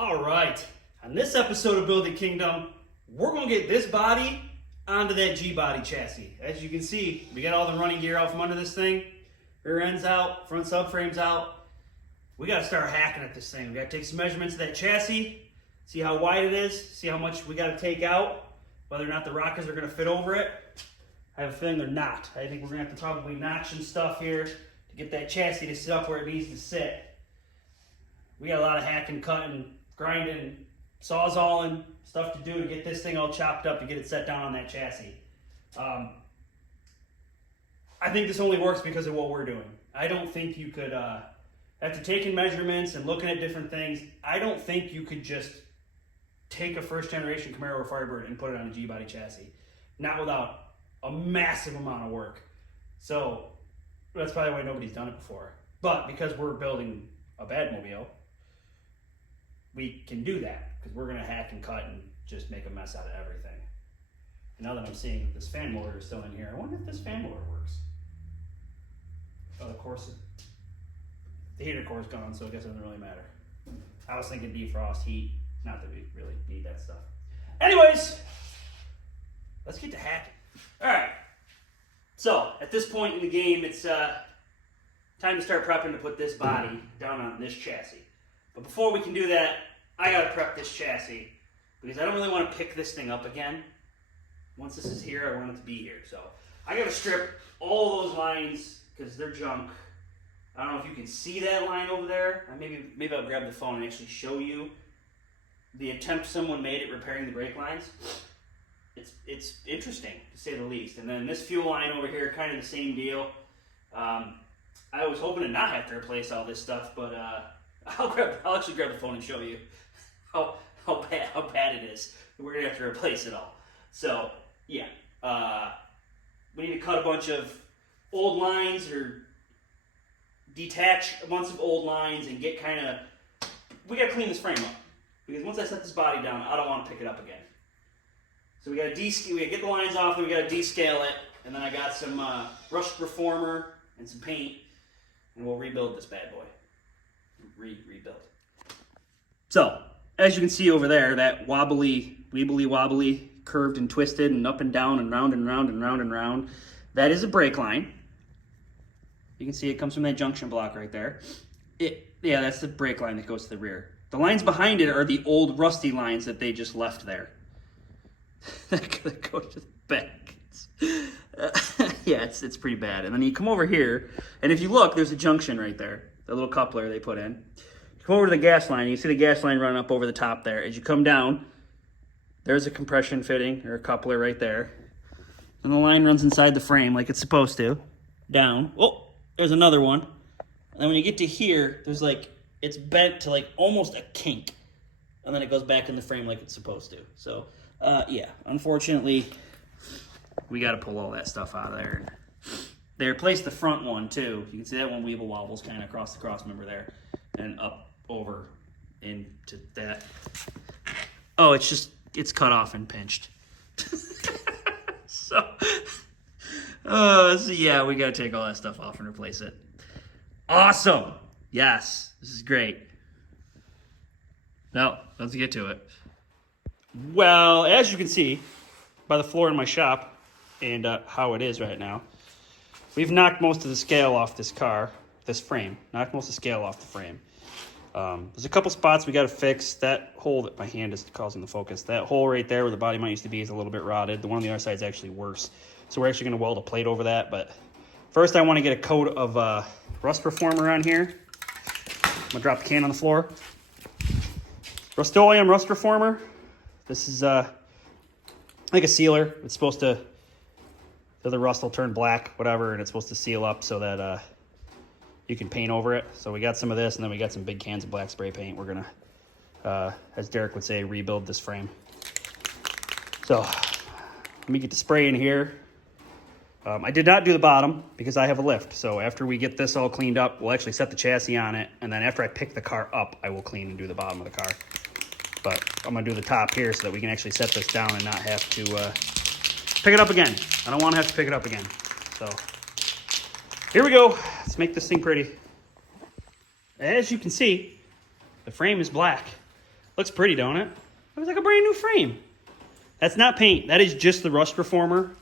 All right, on this episode of Building Kingdom, we're going to get this body onto that Gbody chassis. As you can see, we got all the running gear out from under this thing. Rear end's out, front subframe's out. We got to start hacking at this thing. We got to take some measurements of that chassis, see how wide it is, see how much we got to take out, whether or not the rockers are going to fit over it. I have a feeling they're not. I think we're going to have to probably notch some stuff here to get that chassis to sit up where it needs to sit. We got a lot of hacking, cutting, grinding, sawzalling stuff to do to get this thing all chopped up to get it set down on that chassis. I think this only works because of what we're doing. I don't think you could, after taking measurements and looking at different things, I don't think you could just take a first generation Camaro or Firebird and put it on a Gbody chassis. Not without a massive amount of work. So that's probably why nobody's done it before. But because we're building a Batmobile, we can do that because we're going to hack and cut and just make a mess out of everything. And now that I'm seeing this fan motor is still in here, I wonder if this fan motor works. Oh, of course, the heater core is gone, so I guess it doesn't really matter. I was thinking defrost, heat, not that we really need that stuff. Anyways, let's get to hacking. All right, so at this point in the game, it's time to start prepping to put this body down on this chassis. But before we can do that, I gotta prep this chassis because I don't really want to pick this thing up again. Once this is here, I want it to be here. So I gotta strip all those lines because they're junk. I don't know if you can see that line over there. Maybe I'll grab the phone and actually show you the attempt someone made at repairing the brake lines. It's interesting to say the least. And then this fuel line over here, kind of the same deal. I was hoping to not have to replace all this stuff, but I'll actually grab the phone and show you how bad it is. We're gonna have to replace it all. So yeah, we need to cut a bunch of old lines or detach a bunch of old lines and get we gotta clean this frame up because once I set this body down, I don't want to pick it up again. So we gotta get the lines off, and we gotta descale it, and then I got some rust reformer and some paint, and we'll rebuild this bad boy. Rebuild. So, as you can see over there, that wibbly, curved and twisted and up and down and round and round and round and round, that is a brake line. You can see it comes from that junction block right there. Yeah, that's the brake line that goes to the rear. The lines behind it are the old rusty lines that they just left there. That goes to the back. Yeah, it's pretty bad. And then you come over here, and if you look, there's a junction right there. The little coupler they put in. You come over to the gas line, you see the gas line running up over the top there. As you come down, there's a compression fitting or a coupler right there. And the line runs inside the frame like it's supposed to. Down. Oh, there's another one. And then when you get to here, there's it's bent to almost a kink. And then it goes back in the frame like it's supposed to. So, yeah, unfortunately, we got to pull all that stuff out of there. They replaced the front one too. You can see that one weeble wobbles kind of across the cross member there and up over into that. Oh, it's cut off and pinched. So yeah, we got to take all that stuff off and replace it. Awesome. Yes, this is great. Now, let's get to it. Well, as you can see by the floor in my shop and how it is right now, we've knocked most of the scale off this frame. Knocked most of the scale off the frame. There's a couple spots we got to fix. That hole that my hand is causing the focus, that hole right there where the body might used to be is a little bit rotted. The one on the other side is actually worse. So we're actually going to weld a plate over that. But first I want to get a coat of rust reformer on here. I'm going to drop the can on the floor. Rust-Oleum rust reformer. This is like a sealer. It's supposed to... the rust will turn black, whatever, and it's supposed to seal up so that you can paint over it. So we got some of this, and then we got some big cans of black spray paint. We're going to, as Derek would say, rebuild this frame. So let me get the spray in here. I did not do the bottom because I have a lift. So after we get this all cleaned up, we'll actually set the chassis on it, and then after I pick the car up, I will clean and do the bottom of the car. But I'm going to do the top here so that we can actually set this down and not have to pick it up again. I don't want to have to pick it up again. So here we go. Let's make this thing pretty. As you can see, the frame is black. Looks pretty, don't it? It looks like a brand new frame. That's not paint. That is just the rust reformer.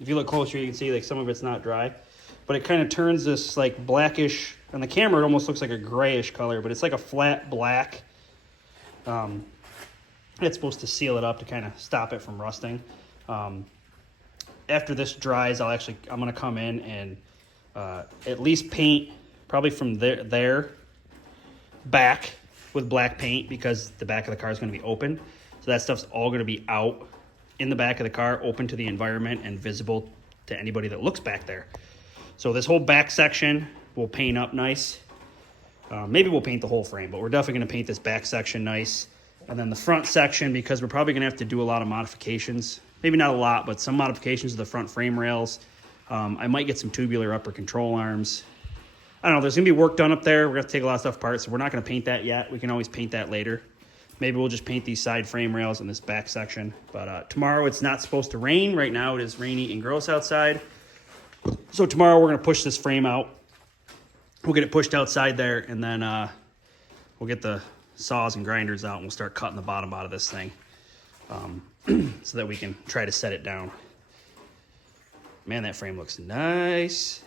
If you look closer, you can see like some of it's not dry. But it kind of turns this like blackish. On the camera, it almost looks like a grayish color, but it's like a flat black. It's supposed to seal it up to kind of stop it from rusting. After this dries, I'm going to come in and at least paint probably from there back with black paint, because the back of the car is going to be open. So that stuff's all going to be out in the back of the car, open to the environment and visible to anybody that looks back there. So this whole back section we'll paint up nice. Maybe we'll paint the whole frame, but we're definitely going to paint this back section nice. And then the front section, because we're probably going to have to do a lot of modifications. Maybe not a lot, but some modifications to the front frame rails. I might get some tubular upper control arms. I don't know, there's going to be work done up there. We're going to take a lot of stuff apart, so we're not going to paint that yet. We can always paint that later. Maybe we'll just paint these side frame rails and this back section. But tomorrow it's not supposed to rain. Right now it is rainy and gross outside. So tomorrow we're going to push this frame out. We'll get it pushed outside there, and then we'll get the saws and grinders out, and we'll start cutting the bottom out of this thing so that we can try to set it down. Man, that frame looks nice.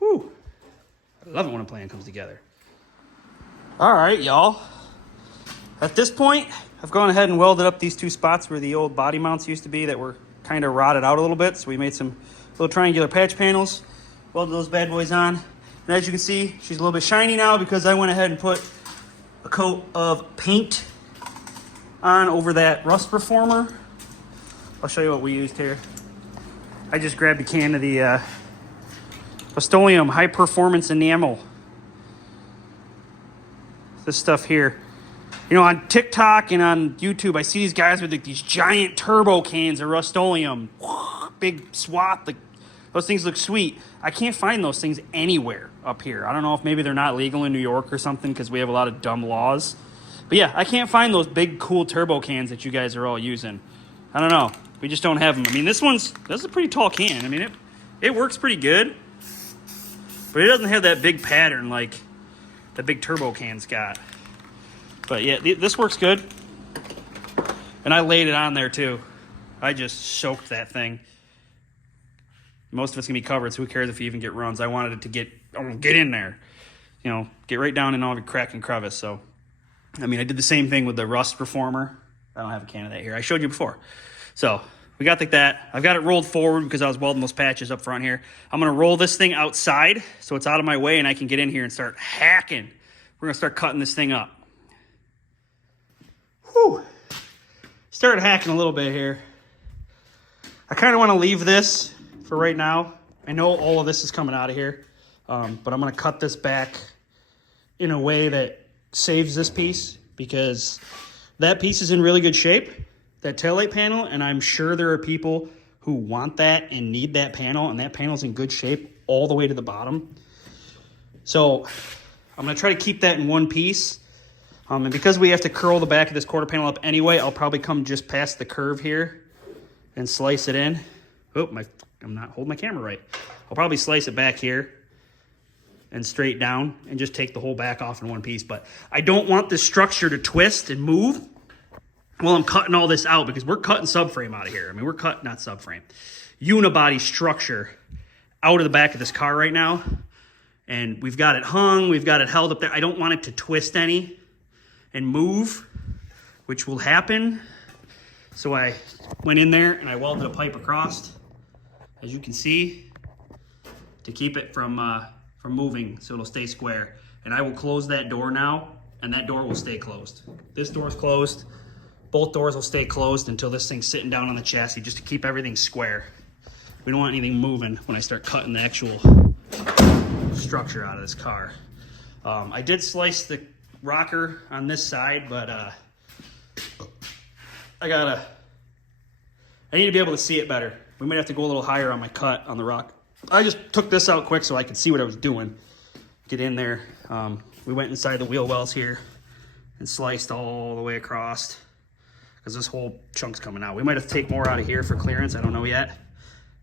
Woo! I love it when a plan comes together. All right, y'all. At this point, I've gone ahead and welded up these two spots where the old body mounts used to be that were kind of rotted out a little bit. So we made some little triangular patch panels, welded those bad boys on. And as you can see, she's a little bit shiny now because I went ahead and put a coat of paint on over that rust reformer. I'll show you what we used here. I just grabbed a can of the Rust-Oleum High Performance Enamel. This stuff here. You know, on TikTok and on YouTube, I see these guys with like these giant turbo cans of Rust-Oleum. Big swath. Those things look sweet. I can't find those things anywhere up here. I don't know if maybe they're not legal in New York or something because we have a lot of dumb laws. But yeah, I can't find those big, cool turbo cans that you guys are all using. I don't know. We just don't have them. I mean, this is a pretty tall can. I mean, it works pretty good. But it doesn't have that big pattern like the big turbo can's got. But yeah, this works good. And I laid it on there too. I just soaked that thing. Most of it's gonna be covered, so who cares if you even get runs? I wanted it to get in there. You know, get right down in all the crack and crevice. So, I mean, I did the same thing with the rust reformer. I don't have a can of that here. I showed you before. So we got like that. I've got it rolled forward because I was welding those patches up front here. I'm gonna roll this thing outside so it's out of my way and I can get in here and start hacking. We're gonna start cutting this thing up. Whew. Started hacking a little bit here. I kind of want to leave this for right now. I know all of this is coming out of here, but I'm going to cut this back in a way that saves this piece because that piece is in really good shape, that taillight panel, and I'm sure there are people who want that and need that panel, and that panel's in good shape all the way to the bottom. So I'm going to try to keep that in one piece. And because we have to curl the back of this quarter panel up anyway, I'll probably come just past the curve here and slice it in. Oh, I'm not holding my camera right. I'll probably slice it back here and straight down and just take the whole back off in one piece. But I don't want this structure to twist and move while I'm cutting all this out because we're cutting subframe out of here. I mean, we're cutting, not subframe, unibody structure out of the back of this car right now. And we've got it hung, we've got it held up there. I don't want it to twist any and move, which will happen. So I went in there and I welded a pipe across, as you can see, to keep it from moving so it'll stay square. And I will close that door now, and that door will stay closed. This door's closed. Both doors will stay closed until this thing's sitting down on the chassis, just to keep everything square. We don't want anything moving when I start cutting the actual structure out of this car. I did slice the rocker on this side, but I need to be able to see it better. We might have to go a little higher on my cut on the rock. I just took this out quick so I could see what I was doing. Get in there. We went inside the wheel wells here and sliced all the way across because this whole chunk's coming out. We might have to take more out of here for clearance. I don't know yet.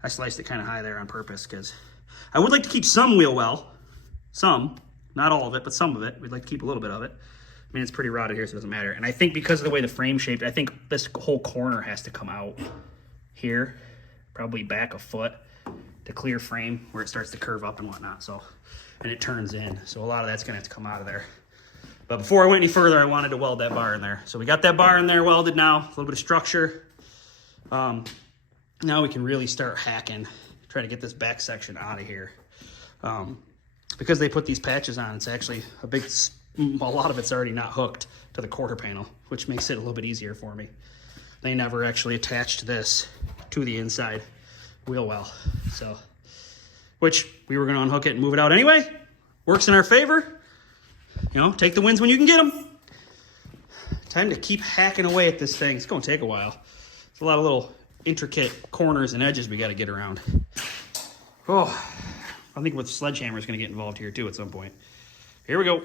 I sliced it kind of high there on purpose because I would like to keep some wheel well. Some. Not all of it, but some of it. We'd like to keep a little bit of it. I mean, it's pretty rotted here, so it doesn't matter. And I think because of the way the frame's shaped, I think this whole corner has to come out here, probably back a foot to clear frame where it starts to curve up and whatnot. So, and it turns in. So a lot of that's gonna have to come out of there. But before I went any further, I wanted to weld that bar in there. So we got that bar in there welded now, a little bit of structure. Now we can really start hacking, try to get this back section out of here. Because they put these patches on, it's actually a lot of it's already not hooked to the quarter panel, which makes it a little bit easier for me. They never actually attached this to the inside wheel well. So, which we were gonna unhook it and move it out anyway. Works in our favor. You know, take the wins when you can get them. Time to keep hacking away at this thing. It's gonna take a while. It's a lot of little intricate corners and edges we gotta get around. Oh, I think with sledgehammer is gonna get involved here too at some point. Here we go.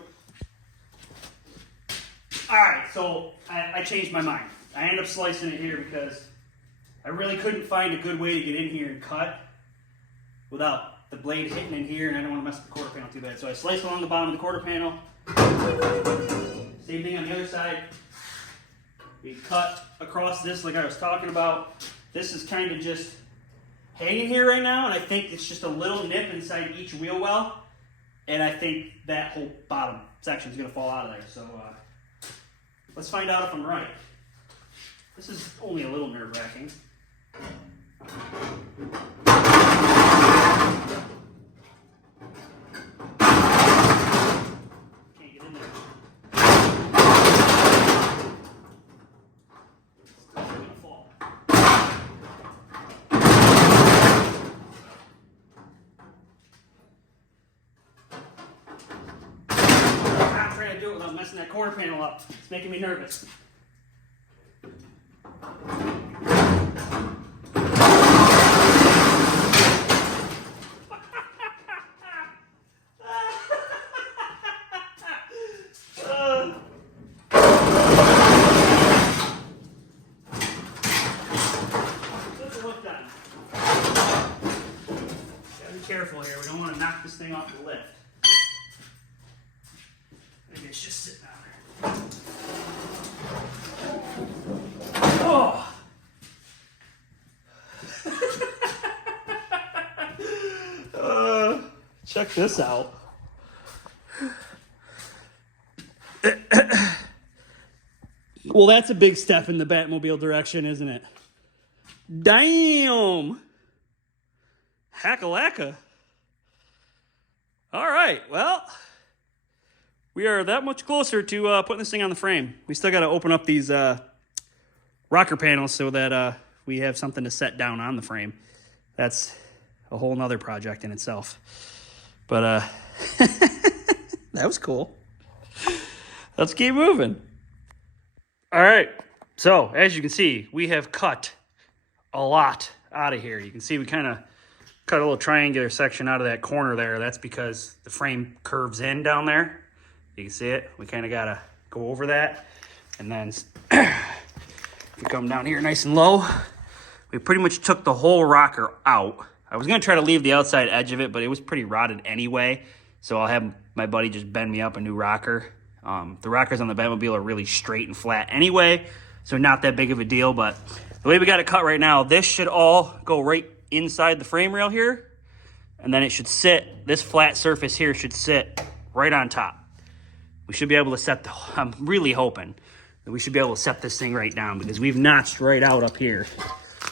All right, so I changed my mind. I ended up slicing it here because I really couldn't find a good way to get in here and cut without the blade hitting in here, and I don't want to mess with the quarter panel too bad. So I sliced along the bottom of the quarter panel. Same thing on the other side. We cut across this like I was talking about. This is kind of just hanging here right now, and I think it's just a little nip inside each wheel well, and I think that whole bottom section is going to fall out of there. So let's find out if I'm right. This is only a little nerve-wracking. Can't get in there. It's gonna fall. I'm trying to do it without messing that quarter panel up. It's making me nervous. Careful here, we don't want to knock this thing off the lift. Maybe it's just sitting out there. Oh! Check this out. Well, that's a big step in the Batmobile direction, isn't it? Damn! Hack-a-lacka. All right, well, we are that much closer to putting this thing on the frame. We still got to open up these rocker panels so that we have something to set down on the frame. That's a whole nother project in itself. But that was cool. Let's keep moving. All right, so as you can see, we have cut a lot out of here. You can see we kind of cut a little triangular section out of that corner there. That's because the frame curves in down there. You can see it. We kind of got to go over that. And then we come down here nice and low. We pretty much took the whole rocker out. I was going to try to leave the outside edge of it, but it was pretty rotted anyway. So I'll have my buddy just bend me up a new rocker. The rockers on the Batmobile are really straight and flat anyway, so not that big of a deal. But the way we got it cut right now, this should all go right inside the frame rail here, and then it should sit, this flat surface here should sit right on top. We should be able to set the, I'm really hoping that we should be able to set this thing right down, because we've notched right out up here.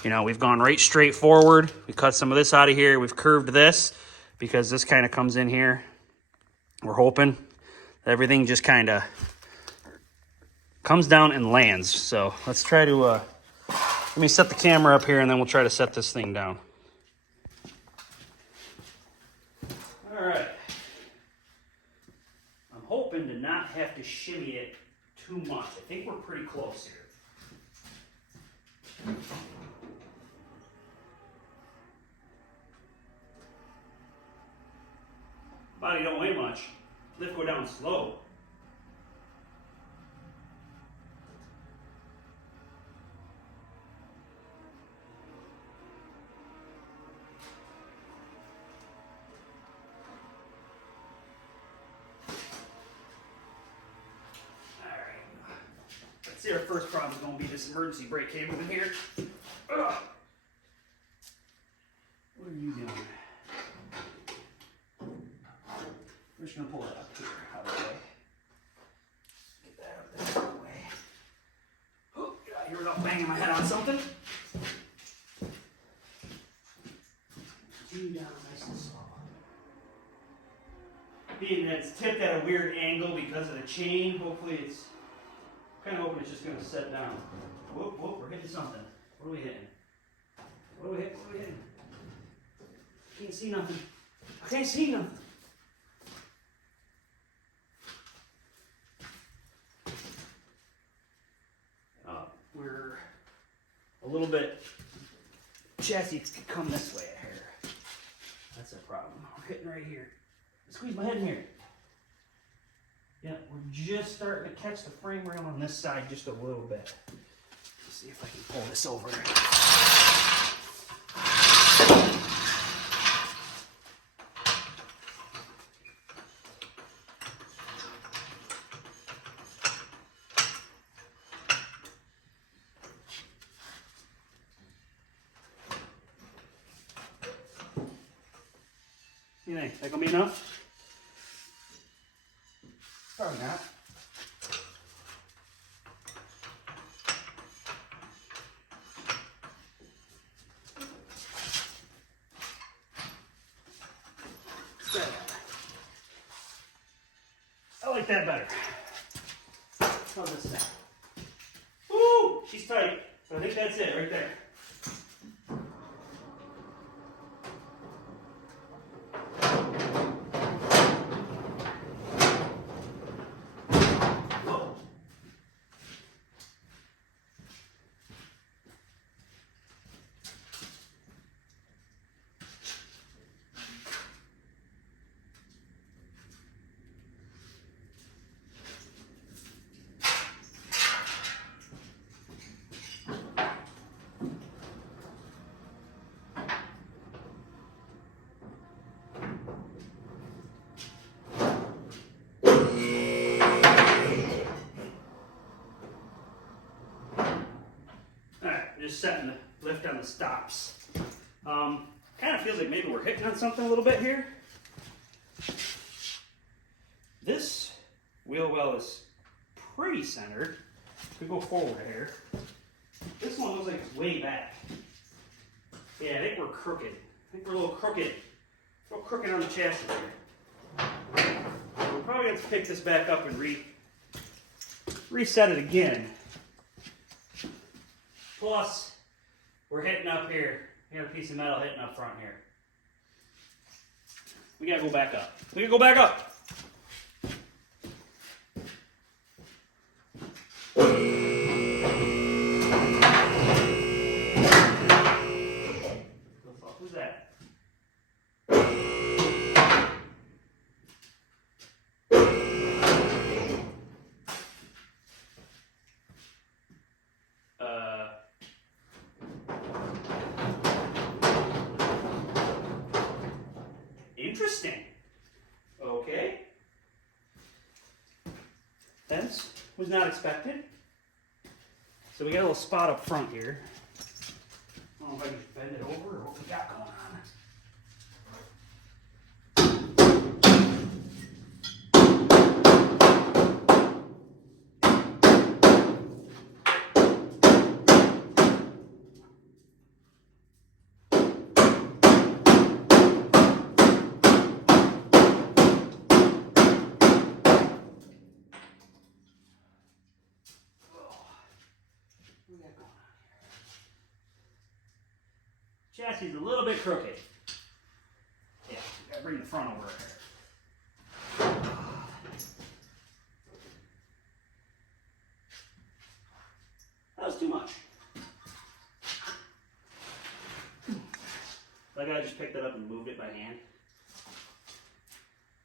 You know, we've gone right straight forward. We cut some of this out of here. We've curved this because this kind of comes in here. We're hoping that everything just kind of comes down and lands. So let's try to, let me set the camera up here and then we'll try to set this thing down. All right. I'm hoping to not have to shimmy it too much. I think we're pretty close here. Body don't weigh much. Lift go down slow. See, our first problem is going to be this emergency brake cable in here. Ugh. What are you doing? We're just going to pull it up here out of the way. Get that up there out of the way. Oh, get out here without banging my head on something. Continue down nice and slow. Being that it's tipped at a weird angle because of the chain, hopefully it's kind of hoping it's just going to set down. Whoop, whoop, we're hitting something. What are we hitting? What are we hitting? What are we hitting? Can't see nothing. I can't see nothing. We're a little bit, chassis could come this way here. That's a problem. We're hitting right here. Squeeze my head in here. Yeah, we're just starting to catch the frame rail on this side just a little bit. Let's see if I can pull this over. You think that gonna be enough? Probably not. I like that better. How's this sound? Woo! She's tight. So I think that's it right there. Just setting the lift on the stops. Kind of feels like maybe we're hitting on something a little bit here. This wheel well is pretty centered. We go forward here. This one looks like it's way back. Yeah, I think we're crooked. I think we're a little crooked. A little crooked on the chassis here. So we're probably going to pick this back up and reset it again. Plus, we're hitting up here. We got a piece of metal hitting up front here. We gotta go back up. We gotta go back up. What the fuck was that? Interesting. Okay. Fence was not expected. So we got a little spot up front here. I don't know if I can just bend it over or what we got going on. Chassis is a little bit crooked. Yeah, gotta bring the front over here. That was too much. I gotta just pick that up and move it by hand.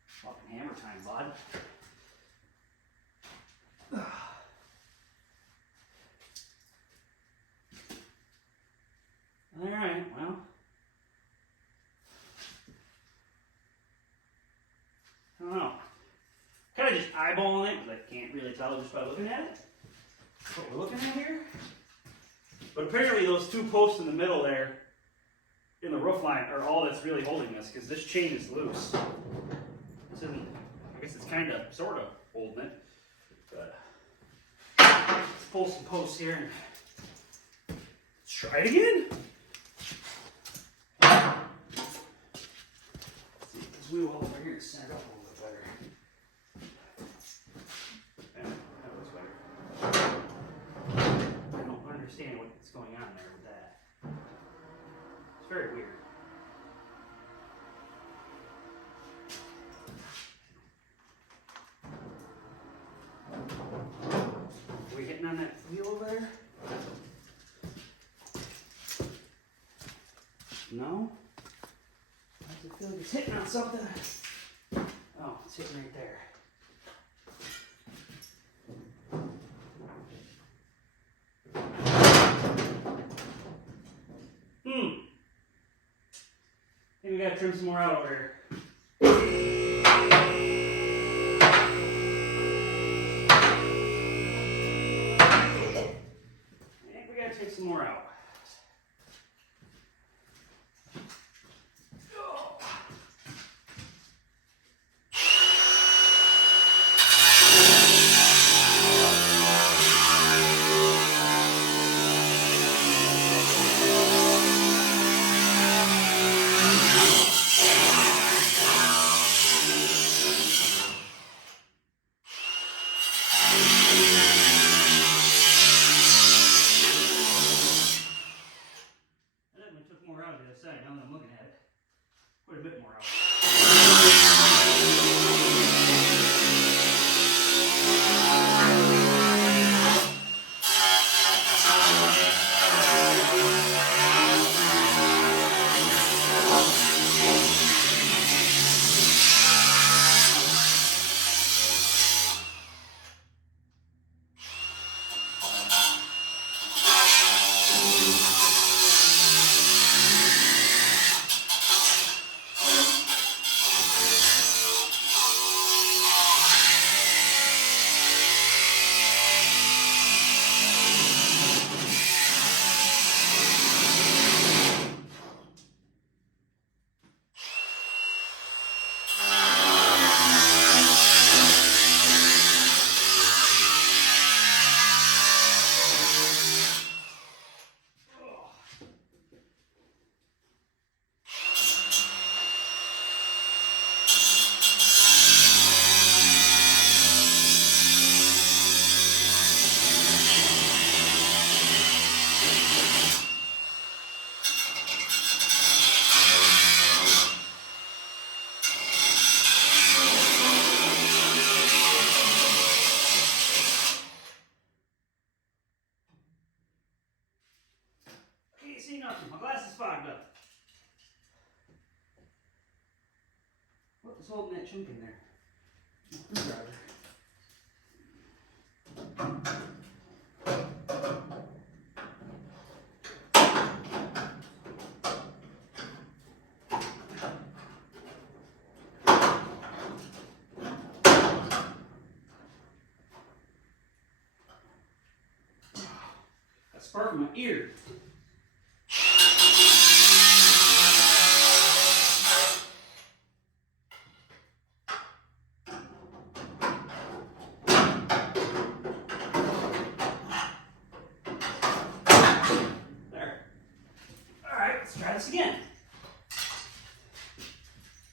Fucking hammer time, bud. Alright, well. I don't know. Kind of just eyeballing it, because I can't really tell just by looking at it. what we're looking at here. But apparently those two posts in the middle there in the roof line are all that's really holding this, because this chain is loose. This isn't, I guess it's kind of, sort of holding it. But let's pull some posts here and let's try it again. Let's see if this wheel over here is centered up a little bit better. Yeah, that looks better. I don't understand what's going on there with that. It's very weird. Are we hitting on that wheel over there? No? I just feel like it's hitting on something. Oh, it's hitting right there. I think we gotta trim some more out over here. I think we gotta take some more out. More out of the other side now that I'm looking at it. Quite a bit more out. See nothing. My glass is fogged up. What was holding that chunk in there? Screwdriver. That spark in my ear. Try this again.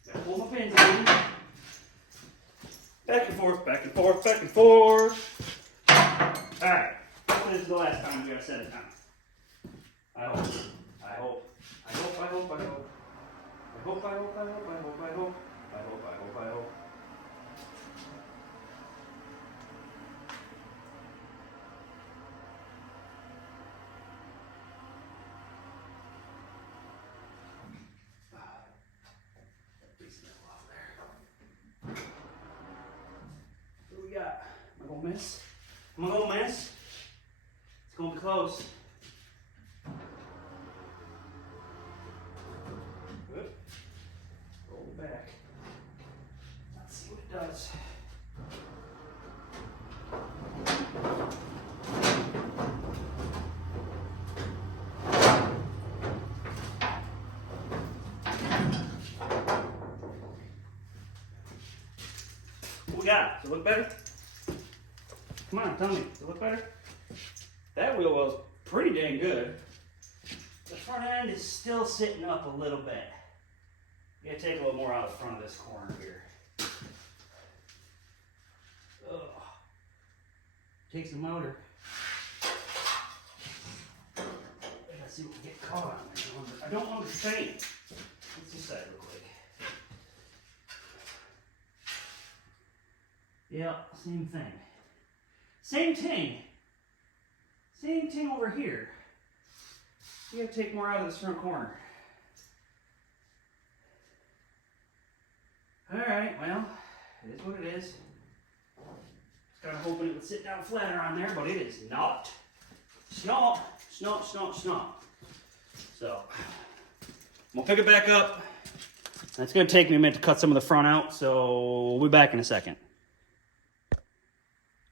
Gotta pull my pins in. Back and forth, back and forth, back and forth. Alright. This is the last time we gotta set it down. I hope. I hope. I hope, I hope, I hope. I hope, I hope, I hope, I hope, I hope. I hope, I hope, I hope. What do we got? Am I gonna miss? Am I gonna miss? It's gonna be close. Good. Roll it back. Let's see what it does. job? Does it look better? Come on, tell me. Does it look better? That wheel was pretty dang good. The front end is still sitting up a little bit. You gotta take a little more out of the front of this corner here. Ugh. Takes the motor. I gotta see what we get caught on. I don't understand. Let's just say real quick. Yeah, same thing. Same thing. Same thing over here. You gotta take more out of this front corner. Alright, well, it is what it is. Just kind of hoping it would sit down flatter on there, but it is not. Snot, snot, snot, snot. So, I'm gonna pick it back up. It's gonna take me a minute to cut some of the front out, so we'll be back in a second.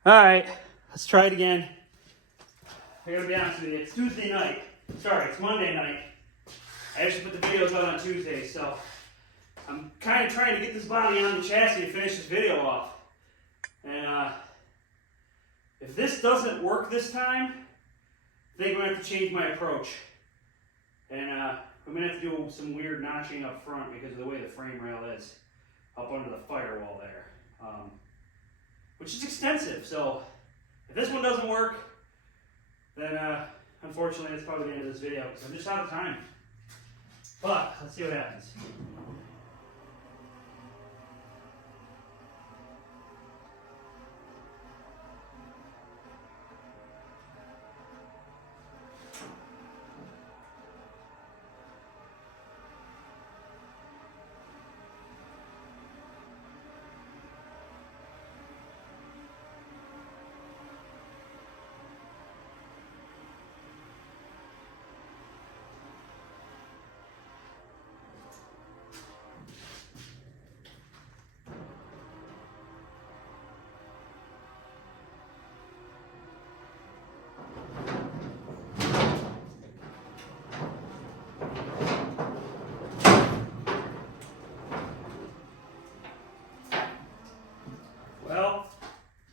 Alright, let's try it again. I gotta be honest with you, it's Tuesday night. Sorry, it's Monday night. I actually put the videos out on Tuesday, so I'm kind of trying to get this body on the chassis to finish this video off. And if this doesn't work this time, I think I'm going to have to change my approach. And I'm going to have to do some weird notching up front because of the way the frame rail is up under the firewall there. Which is extensive, so if this one doesn't work, then unfortunately that's probably the end of this video because I'm just out of time. But let's see what happens.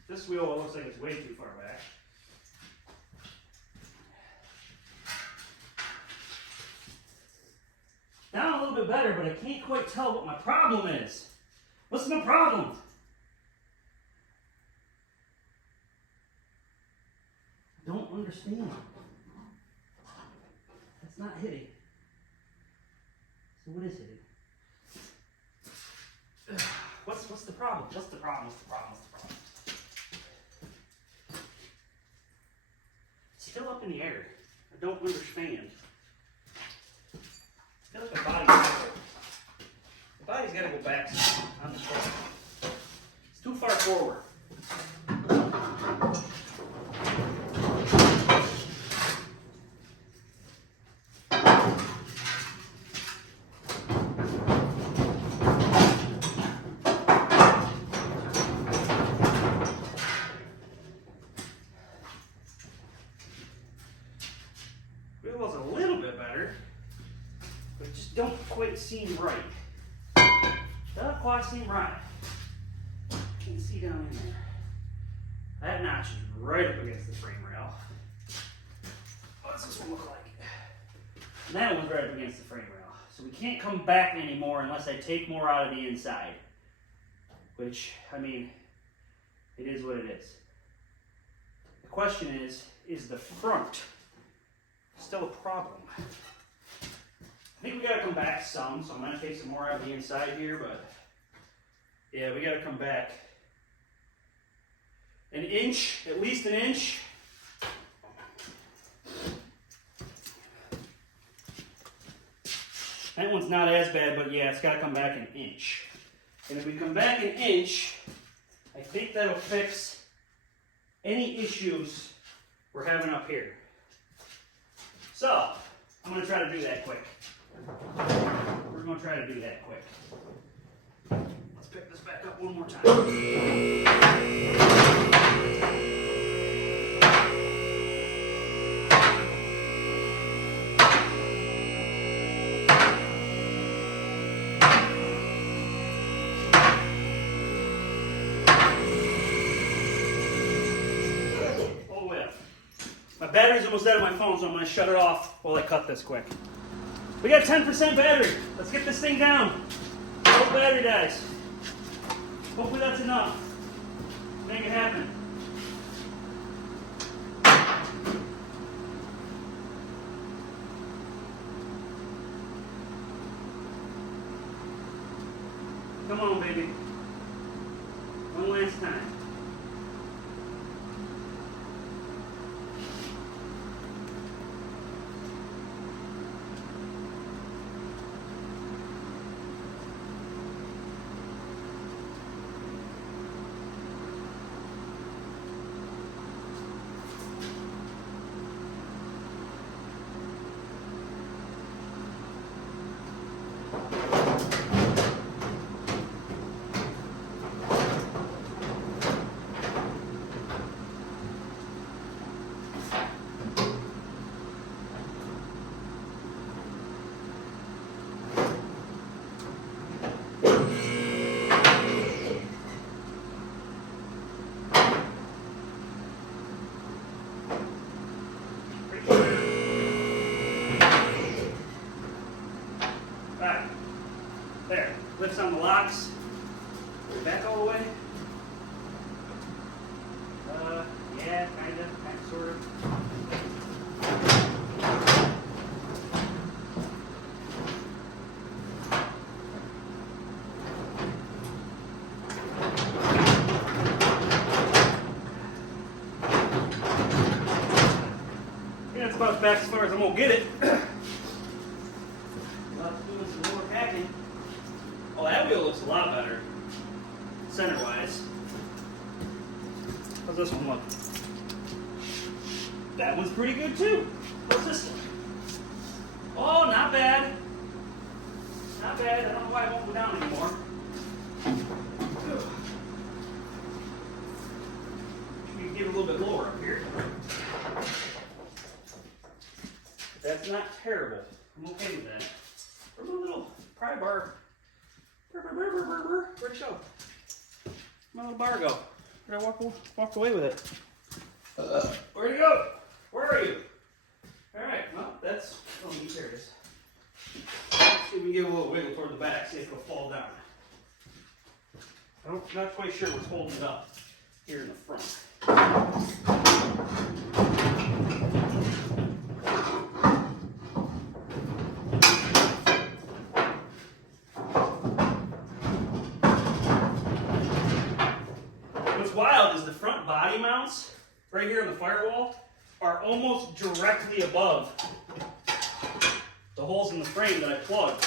This wheel looks like it's way too far back. Down a little bit better, but I can't quite tell what my problem is. What's my problem? I don't understand. That's not hitting. So what is hitting? What's the problem? What's the problem? What's the problem? What's the problem? Still up in the air. I don't understand. I feel like the body's got to go back on the front. It's too far forward. Don't quite seem right. Doesn't quite seem right. Can't see down in there. That notch is right up against the frame rail. What does this one look like? And that one's right up against the frame rail. So we can't come back anymore unless I take more out of the inside. Which, I mean, it is what it is. The question is the front still a problem? I think we gotta come back some, so I'm gonna take some more out of the inside here, but yeah, we gotta come back an inch, at least an inch. That one's not as bad, but yeah, it's gotta come back an inch. And if we come back an inch, I think that'll fix any issues we're having up here. So, I'm gonna try to do that quick. We're going to try to do that quick. Let's pick this back up one more time. battery's almost dead on my phone, so I'm going to shut it off while I cut this quick. We got 10% battery. Let's get this thing down. Hope battery dies. Hopefully that's enough. Make it happen. Come on, baby. One last time. There, lifts on the locks. Back all the way. Yeah, kind of, sort of. Yeah, that's about back as far as I'm gonna get it. Some more packing. Oh, that wheel looks a lot better, center-wise. How's this one look? That one's pretty good too. What's this one? Oh, not bad. Not bad. I don't know why it won't go down anymore. We can get a little bit lower up here. That's not terrible. I'm okay with that. Where's my little pry bar? Where'd it go? My little bar go? Where'd I walk away with it? Where'd it go? Where are you? Alright, well, that's... Oh, there it is. Let's see if we can give a little wiggle toward the back, see if it'll fall down. I'm not quite sure what's holding it up here in the front. Wild is the front body mounts right here on the firewall are almost directly above the holes in the frame that I plugged,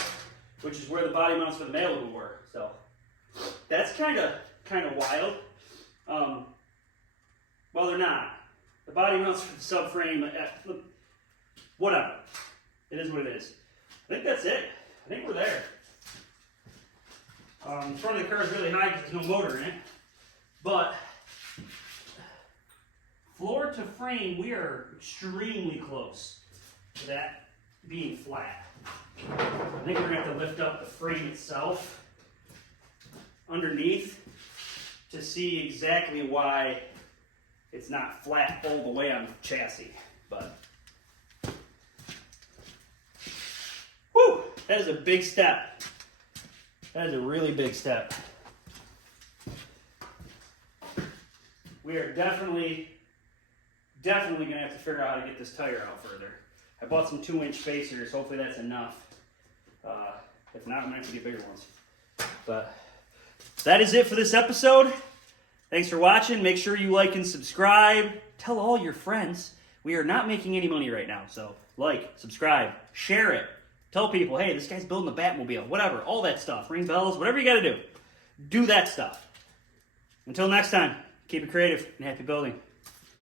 which is where the body mounts for the Malibu were. So that's kind of wild. Well, they're not. The body mounts for the subframe, whatever. It is what it is. I think that's it. I think we're there. The front of the car is really high because there's no motor in it. But floor to frame, we are extremely close to that being flat. I think we're going to have to lift up the frame itself underneath to see exactly why it's not flat all the way on the chassis. But, whew, that is a big step. That is a really big step. We are definitely going to have to figure out how to get this tire out further. I bought some 2-inch spacers. Hopefully that's enough. If not, I'm going to have to get bigger ones. But that is it for this episode. Thanks for watching. Make sure you like and subscribe. Tell all your friends. We are not making any money right now. So like, subscribe, share it. Tell people, hey, this guy's building a Batmobile. Whatever. All that stuff. Ring bells. Whatever you got to do. Do that stuff. Until next time. Keep it creative and happy building.